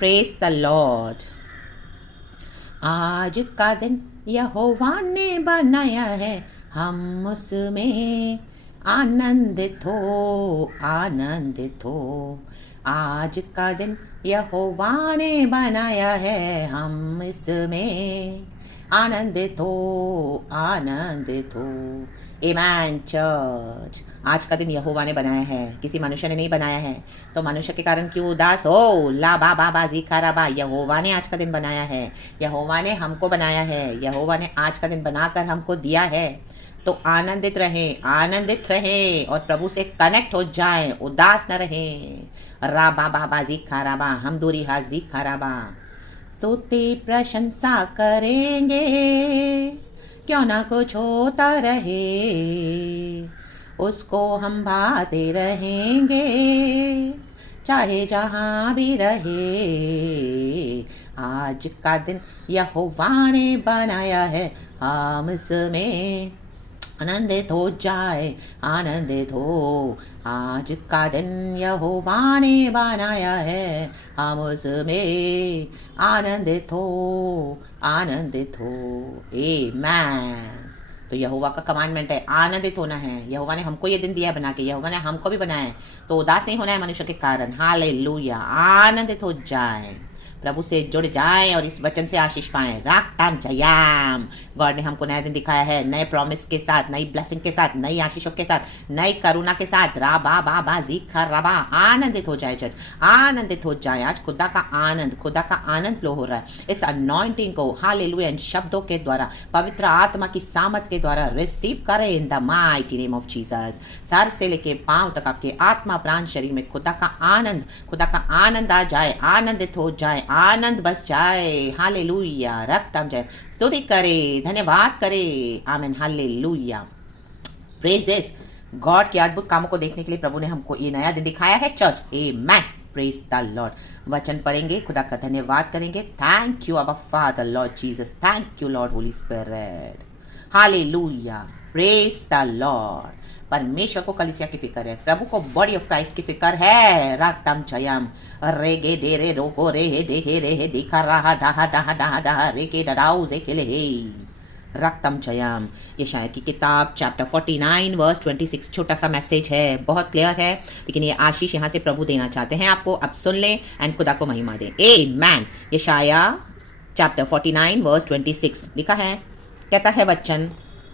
Praise the Lord. आज का दिन यहोवा ने बनाया है, हम उसमें आनंदित हो, आनंदित हो। आज का दिन यहोवा ने बनाया है, हम इसमें आनंदित हो, आनंदित हो। आमेन चर्च। आज का दिन यहोवा ने बनाया है, किसी मनुष्य ने नहीं बनाया है, तो मनुष्य के कारण क्यों उदास हो। ला बा बा बा जी खा बा। यहोवा ने आज का दिन बनाया है, यहोवा ने हमको बनाया है, यहोवा ने आज का दिन बनाकर हमको दिया है। तो आनंदित रहें, आनंदित रहें और प्रभु से कनेक्ट हो जाएं, उदास न रहें। रा बा बा बा जी खा बा, हम दूरी हा जी खा बा। स्तुति प्रशंसा करेंगे, क्यों ना कुछ होता रहे, उसको हम भाते रहेंगे, चाहे जहाँ भी रहे। आज का दिन यहोवा ने बनाया है, हम इसमें आनंदित हो जाए, आनंदित हो। आज का दिन यहोवा ने बनाया है, हम उसमें आनंदित हो, आनंदित हो। आमेन। तो यहोवा का कमांडमेंट है, आनंदित होना है। यहोवा ने हमको ये दिन दिया बना के, यहोवा ने हमको भी बनाया है, तो उदास नहीं होना है मनुष्य के कारण। हालेलुया। आनंदित हो जाए, प्रभु से जुड़ जाएं और इस वचन से आशीष पाएं। राम जयाम। गॉड ने हमको नया दिन दिखाया है, नए प्रॉमिस के साथ, नई ब्लेसिंग के साथ, नई आशीषों के साथ, नई करुणा के साथ। रा बा बा बा जी खा रबा। आनंदित हो जाए चर्च, आनंदित हो जाए। आज खुदा का आनंद, खुदा का आनंद फ्लो हो रहा है। इस अनॉइंटिंग को हालेलुया इन शब्दों के द्वारा, पवित्र आत्मा की सामर्थ के द्वारा रिसीव करें इन the mighty name of Jesus. Sir से लेके पांव तक आपके आत्मा प्राण शरीर में खुदा का आनंद, खुदा का आनंद आ जाए, आनंदित हो जाए, आनंद बस जाए। हालेलुया। रक्तम जय, स्तुति करे, धन्यवाद करे। आमीन। हालेलुया। प्रेजेस गॉड के अद्भुत कामों को देखने के लिए प्रभु ने हमको ये नया दिन दिखाया है church. Amen. Praise the Lord. वचन पढ़ेंगे, खुदा का धन्यवाद करेंगे। थैंक यू अबा father Lord Jesus, thank you Lord Holi spirit. Hallelujah. Praise the Lord. परमेश्वर को कलीसिया की फिक्र है, प्रभु को बॉडी ऑफ क्राइस्ट की फिक्र है। रातम जयम रे गे दे रे रोको रे हे दे हे रे हे दिखा रहा डहा डहा डहा डहा रे के डराउ जे खेले हे। रक्तम जयम। यशायाह की किताब चैप्टर 49 वर्स 26। छोटा सा मैसेज है, बहुत क्लियर है, लेकिन ये आशीष यहाँ से प्रभु देना चाहते हैं आपको। अब सुन लें एंड खुदा को महिमा दें। आमेन। यशायाह चैप्टर 49 वर्स 26 लिखा है, कहता है वचन,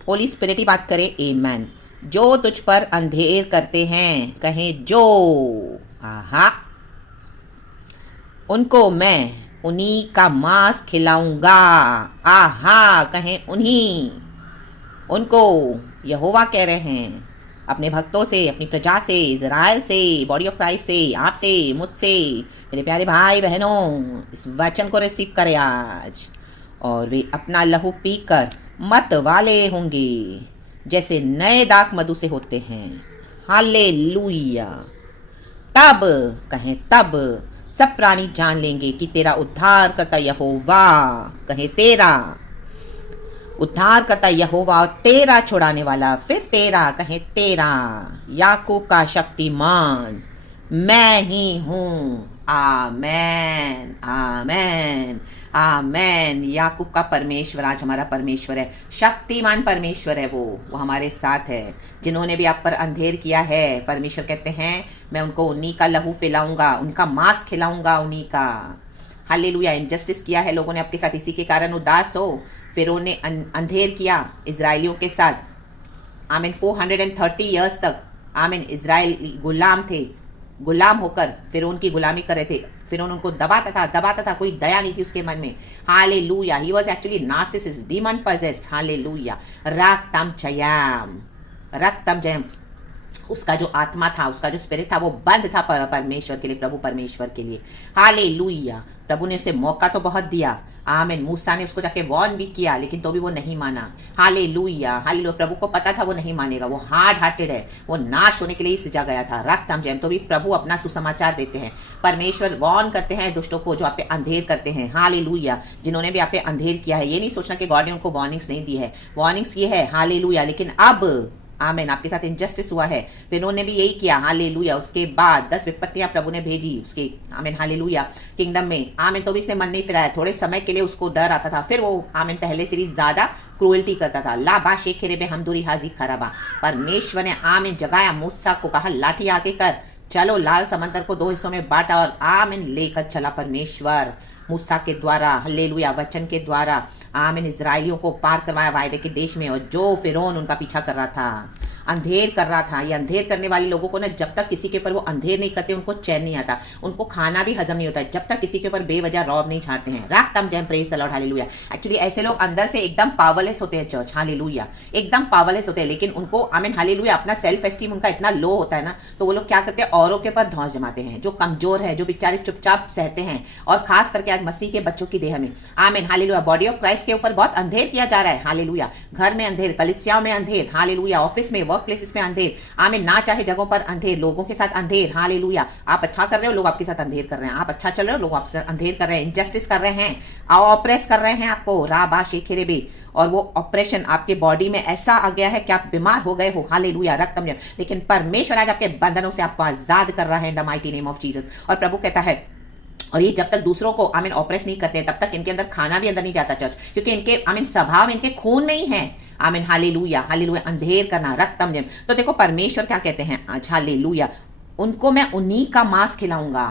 होली स्पिरिट ही बात करे। आमेन। जो तुझ पर अंधेर करते हैं, कहें जो, आहा, उनको मैं उन्हीं का मांस खिलाऊंगा। आहा, कहें उन्हीं, उनको यहोवा कह रहे हैं, अपने भक्तों से, अपनी प्रजा से, इज़राइल से, बॉडी ऑफ क्राइस्ट से, आपसे, मुझसे, मेरे प्यारे भाई बहनों, इस वचन को रिसीव करें आज। और वे अपना लहू पीकर मत वाले होंगे, जैसे नए दाख मधु से होते हैं। हालेलुया। तब, कहें तब, सब प्राणी जान लेंगे कि तेरा उद्धार करता यहोवा, कहें तेरा उद्धार करता यहोवा, और तेरा छुड़ाने वाला, फिर तेरा, कहें तेरा, याकूब का शक्तिमान मैं ही हूँ। आमेन, आमेन, आमेन। याकूब का परमेश्वर आज हमारा परमेश्वर है, शक्तिमान परमेश्वर है। वो हमारे साथ है। जिन्होंने भी आप पर अंधेर किया है, परमेश्वर कहते हैं मैं उनको उन्हीं का लहू पिलाऊंगा, उनका मांस खिलाऊंगा उन्हीं का। हालेलुया। इंजस्टिस किया है लोगों ने आपके साथ, इसी के कारण उदास हो। फिर उन्हें अंधेर किया इजराइलियों के साथ। आमीन। 430 ईयर्स तक आमीन इजराइल गुलाम थे, गुलाम होकर फिर उनकी गुलामी कर रहे थे। फिर उनको दबाता था, कोई दया नहीं थी उसके मन में। Hallelujah. He was actually narcissist, demon possessed. Hallelujah. रक्तम जयम, रक्तम जयम। उसका जो आत्मा था, उसका जो स्पिरिट था, वो बंद था परमेश्वर के लिए, प्रभु परमेश्वर के लिए। हालेलुया। प्रभु ने उसे मौका तो बहुत दिया। आमीन। मूसा ने उसको जाके वॉर्न भी किया, लेकिन तो भी वो नहीं माना। Hallelujah, hallelujah. प्रभु को पता था वो नहीं मानेगा, वो हार्ड हार्टेड है, वो नाश होने के लिए ही सजा गया था। रक्तम जयम। तो भी प्रभु अपना सुसमाचार देते हैं। परमेश्वर वॉर्न करते हैं दुष्टों को जो आप पे अंधेर करते हैं। हालेलुया। जिन्होंने भी आप पे अंधेर किया है, ये नहीं सोचना कि गॉड ने उनको वार्निंग्स नहीं दी है, वार्निंग्स ये है। हालेलुया। लेकिन अब आमीन, आपके साथ इनजस्टिस हुआ है, फिरौन ने भी यही किया, हालेलुया। उसके बाद 10 विपत्तियां प्रभु ने भेजी उसके, आमीन हालेलुया, किंगडम में, आमीन, तो भी इसने मन नहीं फिराया। थोड़े समय के लिए उसको डर आता था, फिर वो आमीन पहले से भी ज्यादा क्रूएल्टी करता था। लाबा शेखेरे बे हमदुरी हाजी खराबा, परमेश्वर ने आमीन जगाया, मूसा को कहा लाठी आगे कर, चलो लाल समंदर को 2 हिस्सों में बांटा और आमीन लेकर चला परमेश्वर मूसा के द्वारा, हल्लेलुया, वचन के द्वारा आमीन इजराइलियों को पार करवाया वायदे के देश में। और जो फिरौन उनका पीछा कर रहा था, अंधेर कर रहा था, ये अंधेर करने वाले लोगों को ना, जब तक किसी के ऊपर वो अंधेर नहीं करते उनको चैन नहीं आता, उनको खाना भी हजम नहीं होता है, जब तक किसी के ऊपर बेवजह रौब नहीं छाड़ते हैं। राख तम jam praise the Lord, hallelujah. Actually ऐसे लोग अंदर से एकदम पावरलेस होते हैं चर्च, हालेलुया, एकदम पावरलेस होते हैं, लेकिन उनको आमीन हालेलुया अपना सेल्फ एस्टीम उनका इतना लो होता है ना, तो वो लोग क्या करते हैं, औरों के ऊपर धौंस जमाते हैं। जो कमजोर है, जो बेचारे चुपचाप सहते हैं, और खास करके आज मसीह के बच्चों की देह में आमीन हालेलुया, बॉडी ऑफ क्राइस्ट के ऊपर बहुत अंधेर किया जा रहा है, हालेलुया। घर में अंधेर, कलीसियाओं में अंधेर, हालेलुया, ऑफिस में, वर्क प्लेसेस में अंधेर, आमीन, ना चाहे जगहों पर अंधेर, लोगों के साथ अंधेर, हालेलुया। आप अच्छा कर रहे हो, लोग आपके साथ अंधेर कर रहे हैं, आप अच्छा चल रहे हो, लोग आपके साथ अंधेर कर रहे हैं, इनजस्टिस कर रहे हैं, ऑपरेस कर रहे हैं आपको, राबा शेखेरे बे, और वो ऑपरेशन आपके बॉडी में ऐसा आ गया है कि आप बीमार हो गए हो, हालेलुया, रक्तम, लेकिन परमेश्वर आज आपके बंधनों से आपको आजाद कर रहा है, इन the mighty name of Jesus. और प्रभु कहता है, और ये जब तक दूसरों को आमीन ऑपरेस नहीं करते तब तक इनके अंदर खाना भी अंदर नहीं जाता चर्च, क्योंकि इनके आमीन स्वभाव इनके खून में ही है, आमीन हालेलुया, हालेलुया, अंधेर करना, रक्तम जम। तो देखो परमेश्वर क्या कहते हैं आज, हालेलुया, उनको मैं उन्हीं का मांस खिलाऊंगा।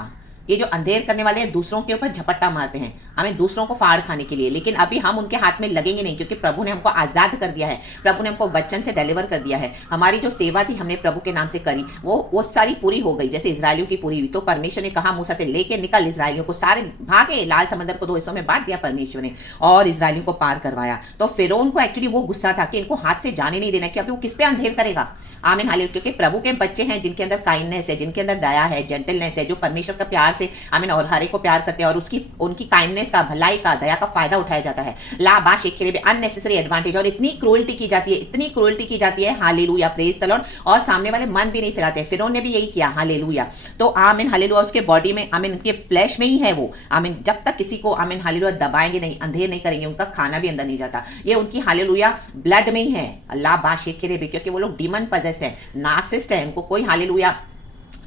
ये जो अंधेर करने वाले हैं दूसरों के ऊपर झपट्टा मारते हैं, हमें दूसरों को फाड़ खाने के लिए, लेकिन अभी हम उनके हाथ में लगेंगे नहीं, क्योंकि प्रभु ने हमको आजाद कर दिया है, प्रभु ने हमको वचन से डिलीवर कर दिया है। हमारी जो सेवा थी हमने प्रभु के नाम से करी, वो सारी पूरी हो गई, जैसे इजराइलियों की पूरी हुई। तो परमेश्वर ने कहा मूसा से, लेके निकल इजराइलियों को, सारे भागे, लाल समंदर को 2 हिस्सों में बांट दिया परमेश्वर ने, और इजराइलियों को पार करवाया। तो फिरौन को एक्चुअली वो गुस्सा था कि इनको हाथ से जाने नहीं देना, कि अभी वो किस पे अंधेर करेगा, आमीन हालेलुया, क्योंकि प्रभु के बच्चे हैं जिनके अंदर काइंडनेस है, जिनके अंदर दया है, जेंटलनेस है, जो परमेश्वर का प्यार से आमीन और हर एक को प्यार करते हैं, और उसकी उनकी काइंडनेस का, भलाई का, दया का फायदा उठाया जाता है। लाबा शेखेरे बे, अननेसेसरी एडवांटेज, और इतनी क्रूएल्टी की जाती है, इतनी क्रूएल्टी की जाती है, हालेलुया, प्रेज द लॉर्ड, और सामने वाले मन भी नहीं फिराते। फिरौन ने भी यही किया, हालेलुया। तो आमीन हालेलुया, उसके बॉडी में आमीन उनके फ्लैश में ही है वो, आमीन, जब तक किसी को आमीन हालेलुया दबाएंगे नहीं, अंधेर नहीं करेंगे, उनका खाना भी अंदर नहीं जाता, ये उनकी हालेलुया ब्लड में ही है। लाबा शेखेरे बे, क्योंकि वो लोग डीमन पजेस्ड है, नार्सिसिस्ट है, उनको कोई हालेलुया,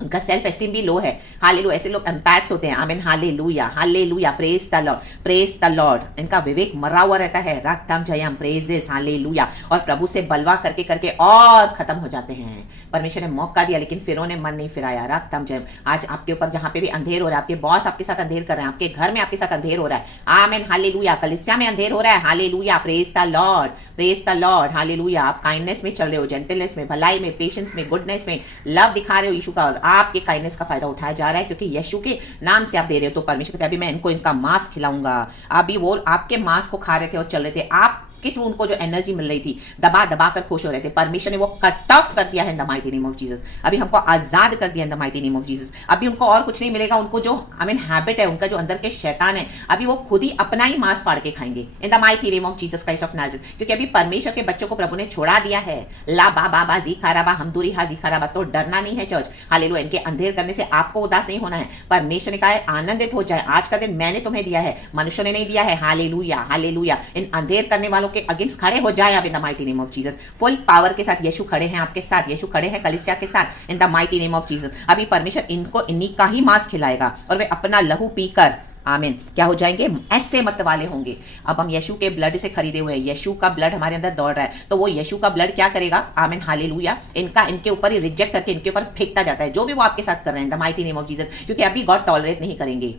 उनका सेल्फ एस्टीम भी लो है, हालेलुया। ऐसे लोग एम्पैथ्स होते हैं, आमीन hallelujah, hallelujah, praise the Lord, praise the Lord. इनका विवेक मरा हुआ रहता है, रक्तम जयम, प्रेजेस, हालेलुया, और प्रभु से बलवा करके करके और खत्म हो जाते हैं। परमेश्वर ने मौका दिया, लेकिन फिरौन ने मन नहीं फिराया, रक्तम जयम। आज आपके ऊपर जहां पे भी अंधेर हो रहा है, आपके बॉस आपके साथ अंधेर कर रहे हैं, आपके घर में आपके साथ अंधेर हो रहा है, आमीन हालेलुया, कलीसिया में अंधेर हो रहा है, hallelujah, praise the Lord, praise the Lord, hallelujah. आप काइंडनेस में चल रहे हो, जेंटलनेस में, भलाई में, पेशेंस में, गुडनेस में, लव दिखा रहे हो यीशु का, और आपके काइंडनेस का फायदा उठाया जा रहा है, क्योंकि यीशु के नाम से आप दे रहे हो। तो परमेश्वर कहते हैं, अभी मैं इनको इनका मांस खिलाऊंगा। अभी वो आपके मांस को खा रहे थे और चल रहे थे, आप के थ्रू उनको जो एनर्जी मिल रही थी, दबा दबा कर खुश हो रहे थे, परमेश्वर ने वो कट ऑफ कर दिया है इन the mighty name of Jesus. अभी हमको आजाद कर दिया इन the mighty name of Jesus. अभी उनको और कुछ नहीं मिलेगा, उनको जो आमीन हैबिट है, उनका जो अंदर के शैतान है, अभी वो खुद ही अपना ही मांस फाड़ के खाएंगे इन the mighty name of Jesus Christ of Nazareth. क्योंकि अभी परमेश्वर के बच्चों को प्रभु ने छोड़ा दिया है, ला बा बा बा जी खराबा, हम दूरी हा जी खराबा। तो डरना नहीं है चर्च, हालेलुया। इनके अंधेर करने से आपको उदास नहीं होना है। परमेश्वर ने कहा है, आनंदित हो जाए, आज का दिन मैंने तुम्हें दिया है, मनुष्य ने नहीं दिया है, हालेलुया, हालेलुया। इन अंधेर करने वालों के अगेंस्ट खड़े हो जाए आप इन the mighty name of Jesus. Full power के साथ यीशु खड़े हैं आपके साथ, यीशु खड़े हैं कलीसिया के साथ इन the mighty name of Jesus. अभी परमेश्वर इनको इन्हीं का ही मांस खिलाएगा, और वे अपना लहू पीकर आमीन क्या हो जाएंगे, ऐसे मत वाले होंगे। अब हम यीशु के ब्लड से खरीदे हुए हैं, यीशु का ब्लड हमारे अंदर दौड़ रहा है, तो वो यीशु का ब्लड क्या करेगा, आमीन हालेलुया, इनके ऊपर ही रिजेक्ट करके इनके ऊपर फेंकता जाता है, जो भी वो आपके साथ कर रहे हैं the mighty name of Jesus. क्योंकि अभी गॉड टॉलरेट नहीं करेंगे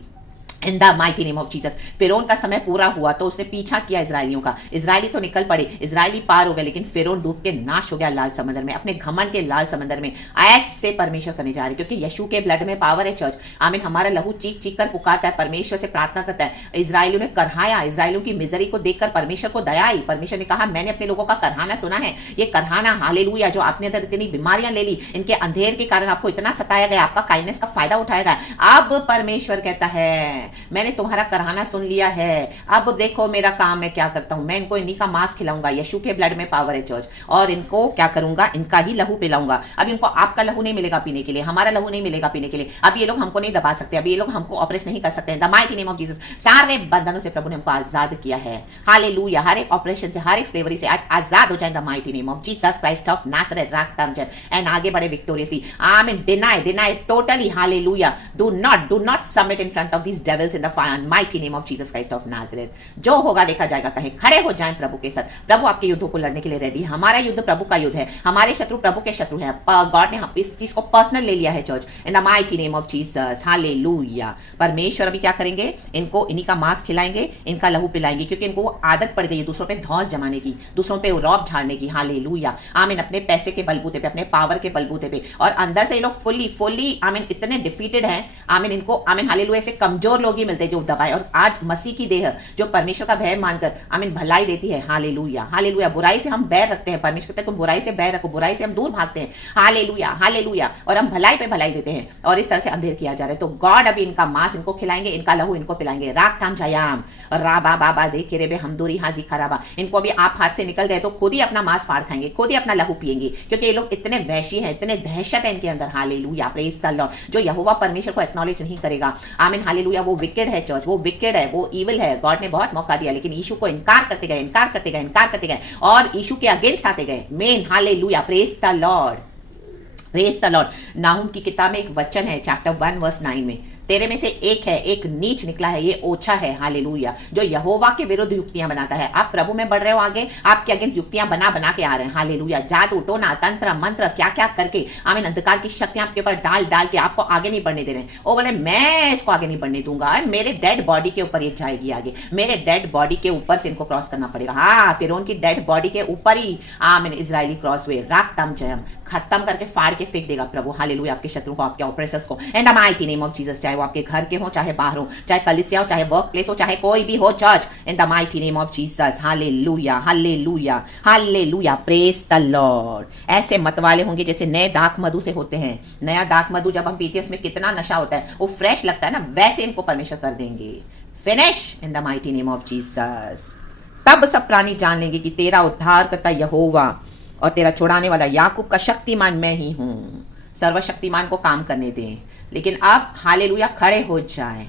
इन the mighty name of Jesus. फिरौन का समय पूरा हुआ तो उसने पीछा किया इजरायलियों का, इजरायली तो निकल पड़े, इजरायली पार हो गए, लेकिन फिरौन डूब के नाश हो गया लाल समंदर में, अपने घमंड के लाल समंदर में। ऐसे परमेश्वर करने जा रहे, क्योंकि यीशु के ब्लड में पावर है चर्च, आमीन। हमारा लहू चीख चीख कर पुकारता है, परमेश्वर से प्रार्थना करता है। इजरायलियों ने करहाया, इजरायलियों की मिजरी को देखकर परमेश्वर को दया आई। परमेश्वर ने कहा, मैंने अपने लोगों का करहाना सुना है, ये करहाना हालेलुया, जो आपने अंदर इतनी बीमारियां ले ली, इनके अंधेर के कारण आपको इतना सताया गया, आपका काइंडनेस का फायदा उठाया गया। अब परमेश्वर कहता है, मैंने तुम्हारा कराहना सुन लिया है, अब देखो मेरा काम मैं क्या करता हूँ, मैं इनको इन्हीं का मांस खिलाऊंगा, यीशु के ब्लड में पावर है चर्च, और इनको क्या करूंगा, इनका ही लहू पिलाऊंगा। अब इनको आपका लहू नहीं मिलेगा पीने के लिए, हमारा लहू नहीं मिलेगा पीने के लिए, अब ये लोग हमको नहीं दबा सकते, अब ये लोग हमको ऑपरेट नहीं कर सकते। The mighty name of Jesus, सारे बंधनों से प्रभु ने हमको आजाद किया है। हालेलुया, हर एक ऑपरेशन से, हर एक स्लेवरी से आज आजाद हो जाए the mighty name of Jesus Christ of Nazareth, and आगे बढ़े विक्टोरियसली। आमीन। Deny totally, hallelujah. Do not submit in front of this devils in the mighty name of Jesus Christ of Nazareth. जो होगा देखा जाएगा, कहीं खड़े हो जाएं प्रभु के साथ। प्रभु आपके युद्धों को लड़ने के लिए रेडी है। हमारा युद्ध प्रभु का युद्ध है, हमारे शत्रु प्रभु के शत्रु हैं। गॉड ने इस चीज को पर्सनल ले लिया है church, in the mighty name of Jesus, hallelujah. परमेश्वर अभी क्या करेंगे, इनको इन्हीं का मांस खिलाएंगे, इनका लहू पिलाएंगे, क्योंकि इनको आदत पड़ गई है दूसरों पे धौंस जमाने की, दूसरों पे रौब झाड़ने की। हालेलुया, आमीन। अपने पैसे के बलबूते पे, अपने पावर के बलबूते पे, और अंदर से ये लोग फुल्ली आमीन इतने डिफीटेड हैं। आमीन। इनको आमीन हालेलुया से कमजोर लोग ही मिलते हैं जो दबाए, और आज मसीह की देह जो परमेश्वर का भय मानकर आमीन भलाई देती है। Hallelujah, hallelujah. बुराई से हम बैर रखते हैं, परमेश्वर कहते हैं तुम बुराई से बैर रखो, बुराई से हम दूर भागते हैं। Hallelujah, hallelujah. और हम भलाई पे भलाई देते हैं, और इस तरह से अंधेर किया जा रहा है। तो गॉड अभी इनका मांस इनको खिलाएंगे, इनका लहू इनको पिलाएंगे। राग थाम जायाम राबा बाबा जे केरेबे हमदूरी हाजी खराबा। इनको अभी आप हाथ से निकल गए तो खुद ही अपना मांस फाड़ खाएंगे, खुद ही अपना लहू पिएंगे, क्योंकि ये लोग इतने वैशी हैं, इतने दहशत है इनके अंदर। Hallelujah, praise the Lord. जो यहोवा परमेश्वर को एक्नॉलेज नहीं करेगा, आमीन हालेलुया, वो विकेड है चर्च, वो विकेड है, वो इविल है। गॉड ने बहुत मौका दिया, लेकिन यीशु को इनकार करते गए, और यीशु के अगेंस्ट आते गए। मेन hallelujah, praise the Lord, praise the Lord. Nahum की किताब में एक वचन है, चैप्टर 1 वर्स 9 में, तेरे में से एक है, एक नीच निकला है, ये ओछा है। हालेलुया, जो यहोवा के विरुद्ध युक्तियां बनाता है। आप प्रभु में बढ़ रहे हो आगे, आपके अगेंस्ट युक्तियां बना के आ रहे हैं। हालेलुया, जादू टोना तंत्र मंत्र क्या क्या करके आमीन अंधकार की शक्तियां आपके ऊपर डाल के आपको आगे नहीं बढ़ने दे रहे हैं। वो बोले मैं इसको आगे नहीं बढ़ने दूंगा, मेरे डेड बॉडी के ऊपर ये जाएगी आगे, मेरे डेड बॉडी के ऊपर से इनको क्रॉस करना पड़ेगा। हाँ, फिर उनकी डेड बॉडी के ऊपर ही आमीन इजरायली क्रॉस हुए। राक्तम जयम, खत्म करके फाड़ के फेंक देगा प्रभु। हालेलुया, आपके शत्रु को, आपके ऑपरेसर्स को, इन the mighty name of Jesus. चाहे वो आपके घर के हो, चाहे बाहर हो, चाहे कलीसिया हो, चाहे वर्क प्लेस हो, चाहे कोई भी हो church, in the mighty name of Jesus. Hallelujah, hallelujah, hallelujah, praise the Lord. ऐसे मतवाले होंगे जैसे नए दाख मधु से होते हैं। नया दाख मधु जब हम पीते हैं उसमें कितना नशा होता है, वो फ्रेश लगता है ना, वैसे इनको परमेश्वर कर देंगे finish in the mighty name of Jesus. तब सब प्राणी जान लेंगे कि तेरा उद्धार करता यहोवा और तेरा छुड़ाने वाला याकूब का शक्तिमान मैं ही हूं। सर्वशक्तिमान को काम करने दें, लेकिन अब हालेलुया खड़े हो जाएं,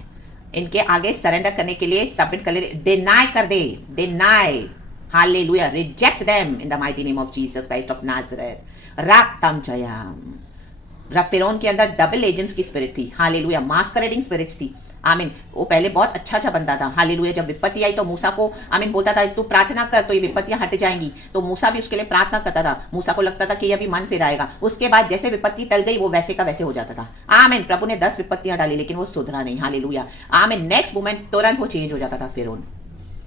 इनके आगे सरेंडर करने के लिए सबमिट कर ले, डिनाई कर दे, deny, hallelujah, reject them in the mighty name of Jesus Christ of Nazareth. राक्तम जयम। फिरौन के अंदर डबल एजेंट्स की स्पिरिट थी। हालेलुया, मास्करेडिंग स्पिरिट्स थी। आमीन। वो पहले बहुत अच्छा बनता था। हालेलुया, जब विपत्ति आई तो मूसा को आमीन बोलता था तू प्रार्थना कर तो ये विपत्तियां हट जाएंगी, तो मूसा भी उसके लिए प्रार्थना करता था। मूसा को लगता था कि ये अभी मन फिर आएगा। उसके बाद जैसे विपत्ति टल गई वो वैसे का वैसे हो जाता था। आमीन। प्रभु ने 10 विपत्तियां डाली लेकिन वो सुधरा नहीं। हालेलुया, आमीन। नेक्स्ट मोमेंट तुरंत वो चेंज हो जाता था फिरौन।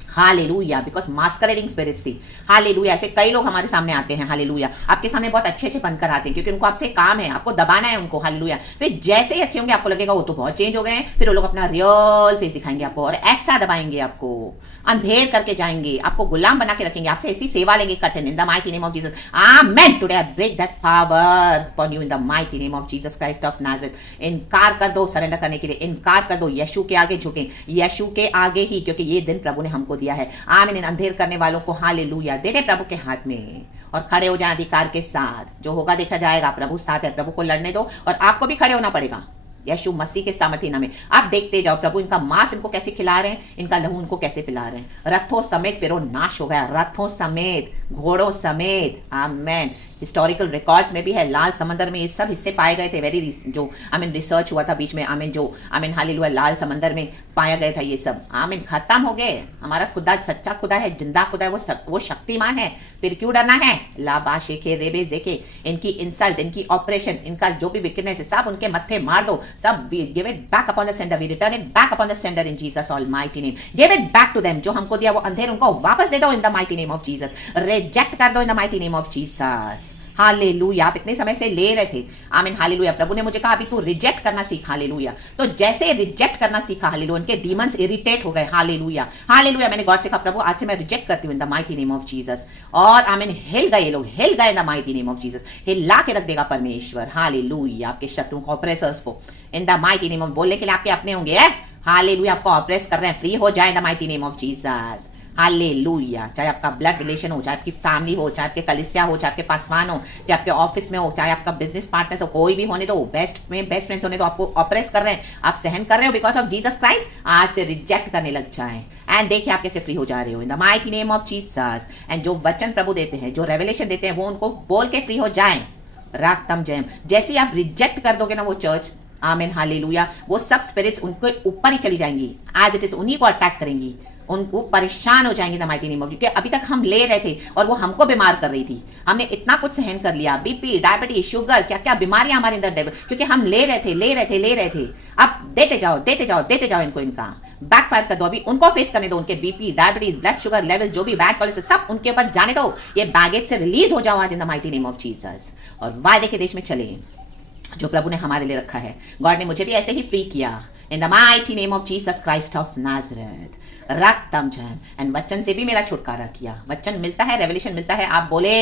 हालेलुया, बिकॉज मास्करेडिंग स्पिरिट्स थी। हालेलुया, ऐसे कई लोग हमारे सामने आते हैं। हालेलुया, आपके सामने बहुत अच्छे बनकर आते हैं क्योंकि उनको आपसे काम है, आपको दबाना है उनको। हालेलुया, फिर जैसे ही अच्छे होंगे आपको लगेगा वो तो बहुत चेंज हो गए हैं, फिर वो लोग अपना रियल फेस दिखाएंगे आपको और ऐसा दबाएंगे आपको, अंधेर करके जाएंगे, आपको गुलाम बना के रखेंगे, आपसे ऐसी सेवा लेंगे कठिन। In the mighty name of Jesus, amen. Today I break that power upon you in the mighty name of Jesus Christ of Nazareth. इनकार कर दो सरेंडर करने के लिए, इनकार कर दो, यीशु के आगे झुके, यीशु के आगे ही, क्योंकि ये दिन प्रभु ने हमको दिया है। आमीन। इन अंधेर करने वालों को हालेलुया दे दे प्रभु के हाथ में और खड़े हो जाए अधिकार के साथ। जो होगा देखा जाएगा, प्रभु साथ है, प्रभु को लड़ने दो और आपको भी खड़े होना पड़ेगा यीशु मसीह के सामर्थ्य नाम में। आप देखते जाओ प्रभु इनका मांस इनको कैसे खिला रहे हैं, इनका लहू इनको कैसे पिला रहे हैं। रथों समेत फिरौन नाश हो गया, रथों समेत, घोड़ों समेत। आमेन। हिस्टोरिकल रिकॉर्ड्स में भी है, लाल समंदर में ये सब हिस्से पाए गए थे। वेरी जो आमीन रिसर्च हुआ था बीच में, आमीन जो आमीन हालेलुया लाल समंदर में पाया गया था ये सब। आमीन। खत्म हो गए। हमारा खुदा सच्चा खुदा है, जिंदा खुदा है, वो शक्तिमान है, फिर क्यों डरना है। लाबा शेखे रेबे जेके, इनकी इंसल्ट, इनकी ऑपरेशन, इनका जो भी विकेटनेस है सब उनके मत्थे मार दो। सब give it back upon the sender, we return it back upon the sender in Jesus almighty name. Give it back to them. जो हमको दिया वो अंधेर उनको वापस दे दो in the mighty name of Jesus. Reject कर दो in the mighty name of Jesus. Hallelujah, आप इतने समय से ले रहे थे। आमीन। हालेलुया, प्रभु ने मुझे कहा अभी तू रिजेक्ट करना सीख। हालेलुया, तो जैसे रिजेक्ट करना सीखा, हालेलुया, उनके डीमंस इरिटेट हो गए। हालेलुया, हालेलुया, मैंने गॉड से कहा प्रभु आज से मैं रिजेक्ट करती हूँ इन the mighty name of Jesus. और आमीन हिल गए लोग, हिल गए इन the mighty name of Jesus. हिला के रख देगा परमेश्वर। हालेलुया, आपके शत्रु को, ऑपरेसर्स को इन द माइटी नेम ऑफ, बोलने के लिए आपके अपने होंगे हालेलुया, आपको ऑपरेस कर रहे हैं, फ्री हो जाए the mighty name of Jesus. Hallelujah. चाहे आपका ब्लड रिलेशन हो, चाहे आपकी फैमिली हो, चाहे आपके कलिसिया हो, चाहे आपके पासवान हो, चाहे आपके ऑफिस में हो, चाहे आपका बिजनेस पार्टनर हो, कोई भी होने दो, बेस्ट में बेस्ट फ्रेंड्स होने दो, आपको ऑपरेस कर रहे हैं, आप सहन कर रहे हो बिकॉज ऑफ जीसस क्राइस्ट, आज से रिजेक्ट करने लग जाए एंड देखिए आप कैसे फ्री हो जा रहे हो इन the mighty name of Jesus. And जो वचन प्रभु देते हैं, जो रेवलेशन देते हैं, वो उनको बोल के फ्री हो जाए। रातम जयम। जैसे ही आप रिजेक्ट कर दोगे ना वो चर्च, आमीन हालेलुया, वो सब स्पिरिट्स उनके ऊपर ही चली जाएंगी, एज इट इज उन्हीं को अटैक करेंगी, उनको परेशान हो जाएंगे the mighty name of Jesus. क्योंकि अभी तक हम ले रहे थे और वो हमको बीमार कर रही थी, हमने इतना कुछ सहन कर लिया, बीपी, डायबिटीज, शुगर, क्या क्या बीमारियां हमारे अंदर डेवलप, क्योंकि हम ले रहे थे। अब देते जाओ इनको, इनका बैकफायर कर दो, अभी उनको फेस करने दो, उनके BP, diabetes, blood sugar level, जो भी बैड कोलेस्ट्रॉल सब उनके ऊपर जाने दो, ये बैगेज से रिलीज हो जाओ आज इन the mighty name of Jesus और वायदे के देश में चले जो प्रभु ने हमारे लिए रखा है। गॉड ने मुझे भी ऐसे ही फ्री किया in the mighty name of Jesus Christ of Nazareth. रक्तम जयम। एंड वचन से भी मेरा छुटकारा किया, वचन मिलता है, रेवलेशन मिलता है, आप बोले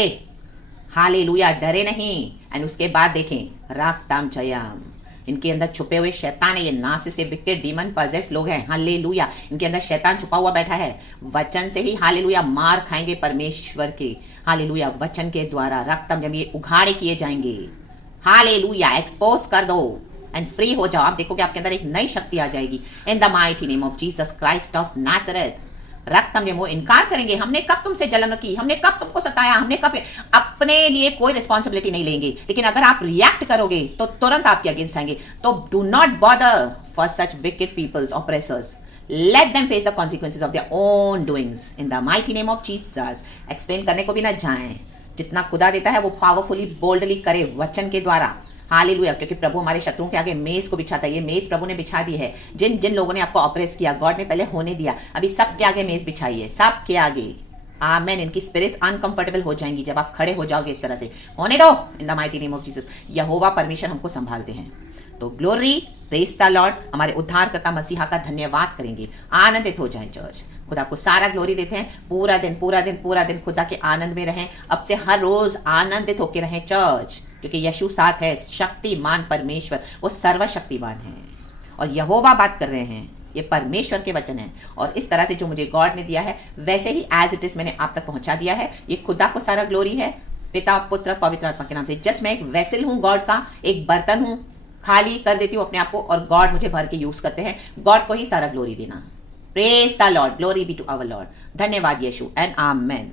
हालेलुया, डरे नहीं। एंड उसके बाद देखें रक्तम जयम, इनके अंदर छुपे हुए शैतान है, ये नार्सिसिस्टिक विकेड डीमन पजेस लोग हैं, हालेलुया, इनके अंदर शैतान छुपा हुआ बैठा है। वचन से ही हालेलुया मार खाएंगे परमेश्वर के, हालेलुया, वचन के द्वारा रक्तम जब ये उघाड़े किए जाएंगे, हालेलुया, एक्सपोज कर दो एंड फ्री हो जाओ। आप देखोगे आपके अंदर एक नई शक्ति आ जाएगी in the mighty name of Jesus Christ of Nazareth. रक्तम जब वो इनकार करेंगे, हमने कब तुमसे जलन की, हमने कब तुमको सताया, हमने कब, अपने लिए कोई रिस्पॉन्सिबिलिटी नहीं लेंगे। लेकिन अगर आप रिएक्ट करोगे तो तुरंत आपके अगेंस्ट आएंगे। तो do not bother for such wicked peoples, oppressors, let them face the consequences of their own doings in the mighty name of Jesus। Explain करने को भी ना जाएं, जितना खुदा देता है वो पावरफुली बोल्डली करे वचन के द्वारा, हालेलुया। क्योंकि प्रभु हमारे शत्रुओं के आगे मेज को बिछाता है, ये मेज प्रभु ने बिछा दी है। जिन जिन लोगों ने आपको ऑपरेस किया, गॉड ने पहले होने दिया, अभी सबके आगे मेज बिछाई है, सबके आगे, आमेन। इनकी स्पिरिट्स अनकंफर्टेबल हो जाएंगी जब आप खड़े हो जाओगे इस तरह से, होने दो in the mighty name of Jesus. यहोवा परमेश्वर हमको संभालते हैं। तो ग्लोरी, प्रेज द लॉर्ड, हमारे उद्धारकर्ता मसीहा का धन्यवाद करेंगे, आनंदित हो जाए चर्च। खुदा को सारा ग्लोरी देते हैं, पूरा दिन खुदा के आनंद में रहें। अब से हर रोज आनंदित होकर रहें चर्च, क्योंकि यीशु साथ है, शक्तिमान परमेश्वर, वो सर्वशक्तिमान है और यहोवा बात कर रहे हैं, ये परमेश्वर के वचन है। और इस तरह से जो मुझे गॉड ने दिया है वैसे ही एज इट इज मैंने आप तक पहुंचा दिया है। ये खुदा को सारा ग्लोरी है, पिता, पुत्र, पवित्र आत्मा के नाम से। जस्ट मैं एक वेसल हूँ गॉड का, एक बर्तन हूँ, खाली कर देती हूँ अपने आप को और गॉड मुझे भर के यूज करते हैं। गॉड को ही सारा ग्लोरी देना। Praise the Lord, glory be to our Lord. धन्यवाद यीशु एंड आमेन।